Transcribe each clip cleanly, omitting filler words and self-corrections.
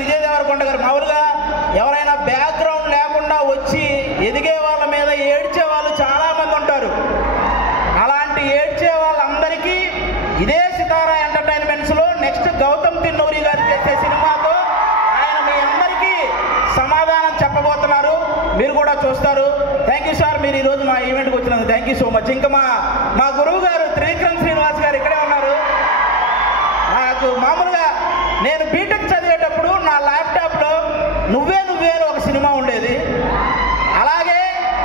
విజయ్ దేవరకొండ గారు మామూలుగా ఎవరైనా బ్యాక్గ్రౌండ్ లేకుండా వచ్చి ఎదిగే వాళ్ళ మీద ఏడ్చే వాళ్ళు చాలామంది ఉంటారు. అలాంటి ఏడ్చే వాళ్ళందరికీ ఇదే సితారా ఎంటర్టైన్మెంట్స్లో నెక్స్ట్ గౌతమ్ తిన్నూరి గారు చేసే సినిమాతో ఆయన మీ అందరికీ సమాధానం చెప్పబోతున్నారు. మీరు కూడా చూస్తారు. థ్యాంక్ యూ సార్, మీరు ఈరోజు మా ఈవెంట్కి వచ్చినందుకు థ్యాంక్ యూ సో మచ్. ఇంకా మా గురువు గారు త్రివిక్రమ్ శ్రీనివాస్ గారు ఇక్కడే ఉన్నారు. నాకు మామూలుగా నేను బీటెక్ చదివేటప్పుడు నా ల్యాప్టాప్లో నువ్వే ఒక సినిమా ఉండేది. అలాగే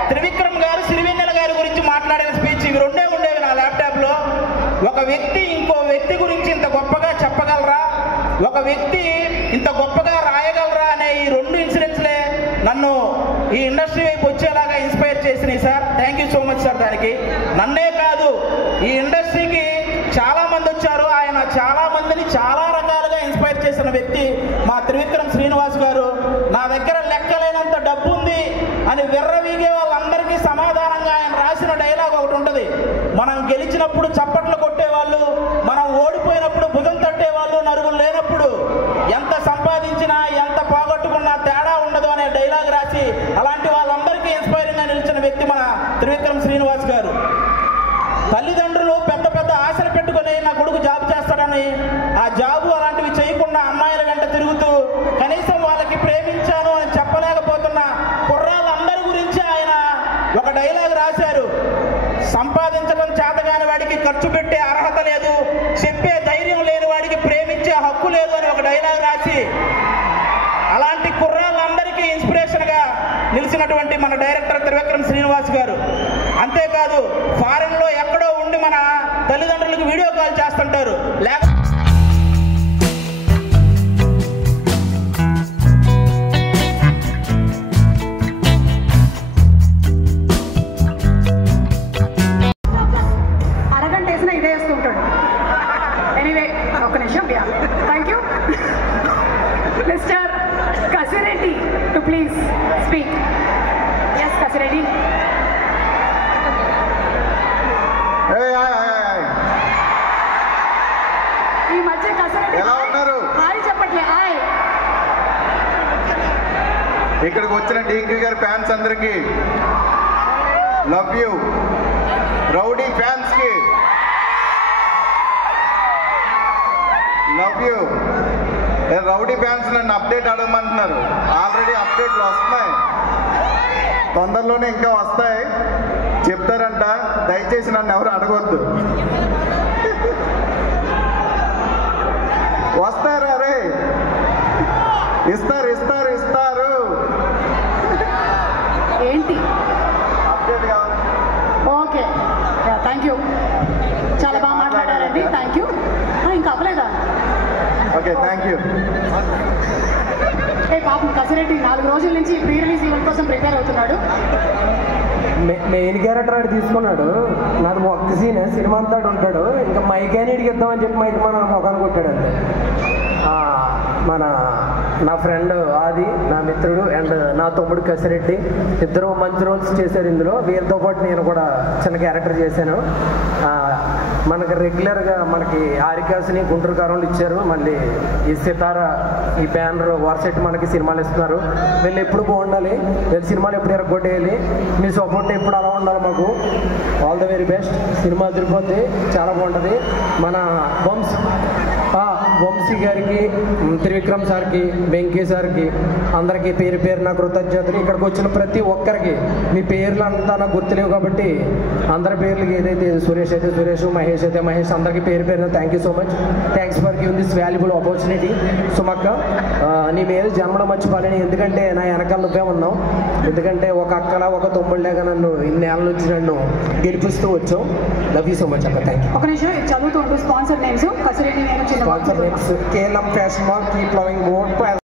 త్రివిక్రమ్ గారు సిరివెన్నెల గారి గురించి మాట్లాడిన స్పీచ్ ఇవి రెండే ఉండేవి నా ల్యాప్టాప్లో. ఒక వ్యక్తి ఇంకో వ్యక్తి గురించి ఇంత గొప్పగా చెప్పగలరా, ఒక వ్యక్తి ఇంత గొప్పగా రాయగలరా అనే ఈ రెండు ఇన్సిడెంట్స్లే నన్ను ఈ ఇండస్ట్రీ వైపు వచ్చేలాగా ఇన్స్పైర్ చేసినాయి sir. Thank you so much sir. దానికి నన్నే కాదు ఈ ఇండస్ట్రీకి చాలామంది వచ్చారు. ఆయన చాలామందిని చాలా రకాలుగా ఇన్స్పైర్ చేసిన వ్యక్తి మా త్రివిక్రమ్ శ్రీనివాస్ గారు. నా దగ్గర లెక్కలేనంత డబ్బు ఉంది అని విర్రవీగే వాళ్ళందరికీ సమాధానంగా ఆయన రాసిన డైలాగ్ ఒకటి ఉంటుంది. మనం గెలిచినప్పుడు చప్పట్లు కొట్టేవాళ్ళు, మనం ఓడిపోయినప్పుడు భుజం తట్టేవాళ్ళు, నరుగులు లేనప్పుడు ఎంత సంపాదించినా ఎంత పోగొట్టుకున్నా తేడా ఉండదు అనే డైలాగ్ రాసి అలాంటి వాళ్ళందరికీ ఇన్స్పైరింగ్గా నిలిచిన వ్యక్తి మన త్రివిక్రమ్ శ్రీనివాస్ గారు. తల్లిదండ్రులు పెద్ద పెద్ద ఆశలు పెట్టుకుని నా కొడుకు జాబ్ చేస్తాడని ఆ జాబు అలాంటివి చేయకుండా అమ్మాయిల వెంట తిరుగుతూ కనీసం వాళ్ళకి ప్రేమించాను అని చెప్పలేకపోతున్న కుర్రాళ్ళందరి గురించి ఆయన ఒక డైలాగ్ రాశారు. సంపాదించడం చేతగాని వాడికి ఖర్చు పెట్టే అర్హత లేదు, చెప్పే ధైర్యం లేని వాడికి ప్రేమించే హక్కు లేదు అని ఒక డైలాగ్ రాసి అలాంటి కుర్రాళ్ళందరికీ ఇన్స్పిరేషన్గా నిలిచినటువంటి మన డైరెక్టర్ త్రివిక్రమ్ శ్రీనివాస్ గారు. అంతేకాదు ఫారెన్లో ఎక్కడో ఉండి మన తల్లిదండ్రులకు వీడియో కాల్ చేస్తుంటారు. అరగంట వేసినా ఇదే వేస్తుంటాడు. ఎనీవే ఒక నిమిషం. Thank you mister Kasireddy to please speak. Yes Kasireddy. ఈ మధ్య కసిరెడ్డి ఎలా ఉన్నారు? హాయ్ చెప్పట్లే. హాయ్. ఇక్కడికి వచ్చిన డీకే గారి ఫ్యాన్స్ అందరికి లవ్ యూ. రౌడీ ఫ్యాన్స్ కి లవ్ యూ. రౌడీ ఫ్యాన్స్ నన్ను అప్డేట్ అడగమంటున్నారు. ఆల్రెడీ అప్డేట్లు వస్తున్నాయి, తొందరలోనే ఇంకా వస్తాయి చెప్తారంట. దయచేసి నన్ను ఎవరు అడగొద్దు. వస్తారు, అరే ఇస్తారు ఇస్తారు ఇస్తారు. ఏంటి అప్డేట్ కావాలి. Okay thank you. చాలా బాగా మాట్లాడారండి. Thank you. ఇంకా అవ్వలేదా? Okay thank you. పాపం కసిరెడ్డి 4 రోజుల నుంచి ప్రీ రిలీజ్ ఈవెంట్ కోసం ప్రిపేర్ అవుతున్నాడు. మెయిన్ క్యారెక్టర్ ఆడు తీసుకున్నాడు. నాది ఒక్క సీన్ సినిమా అంతా ఉంటాడు. ఇంకా మైక్ అని ఇడిగిద్దామని చెప్పి మైక్ మన ముఖాన్ని కొట్టాడండి. నా ఫ్రెండ్ ఆది, నా మిత్రుడు అండ్ నా తమ్ముడు కసిరెడ్డి ఇద్దరు మంచి రోల్స్ చేశారు ఇందులో. వీళ్ళతో పాటు నేను కూడా చిన్న క్యారెక్టర్ చేశాను. మనకి రెగ్యులర్గా మనకి ఆరికాసుని గుంటూరు కారంలో ఇచ్చారు. మళ్ళీ ఈ సితారా ఈ బ్యానర్ వార్సెట్ మనకి సినిమాలు ఇస్తున్నారు. వీళ్ళు ఎప్పుడు బాగుండాలి, వీళ్ళు సినిమాలు ఎప్పుడు ఎరగొట్టేయాలి, మీ సపోర్ట్ ఎప్పుడు అలా ఉండాలి మాకు. All the very best. Cinema తిరిగిపోద్ది, చాలా బాగుంటుంది. మన వంశీ గారికి, త్రివిక్రమ్ సార్కి, వెంకీ సార్కి అందరికీ పేరు పేరు నా కృతజ్ఞతలు. ఇక్కడికి వచ్చిన ప్రతి ఒక్కరికి మీ పేర్లు అంతా నాకు గుర్తులేవు కాబట్టి అందరి పేర్లకి ఏదైతే సురేష్ అయితే సురేష్, మహేష్ అయితే మహేష్, అందరికీ పేరు పేరున thank you so much. Thanks for giving this valuable opportunity. సుమక్క, నీ మీద జన్మడం మర్చిపోలేని, ఎందుకంటే నా వెనకాల నువ్వే ఉన్నావు. ఎందుకంటే ఒక అక్కలా ఒక తమ్ముళ్ళగా నన్ను ఇన్నేళ్ళ నుంచి నన్ను గెలిపిస్తూ వచ్చావు. లవ్ యూ సో మచ్ అక్క. Thank you. ఒక నిమిషం చదువుతూ ఉంటూ స్పాన్సర్ నేమ్స్. కసిరెడ్డి నేను sponsor names KLM fashion mall, keep loving more.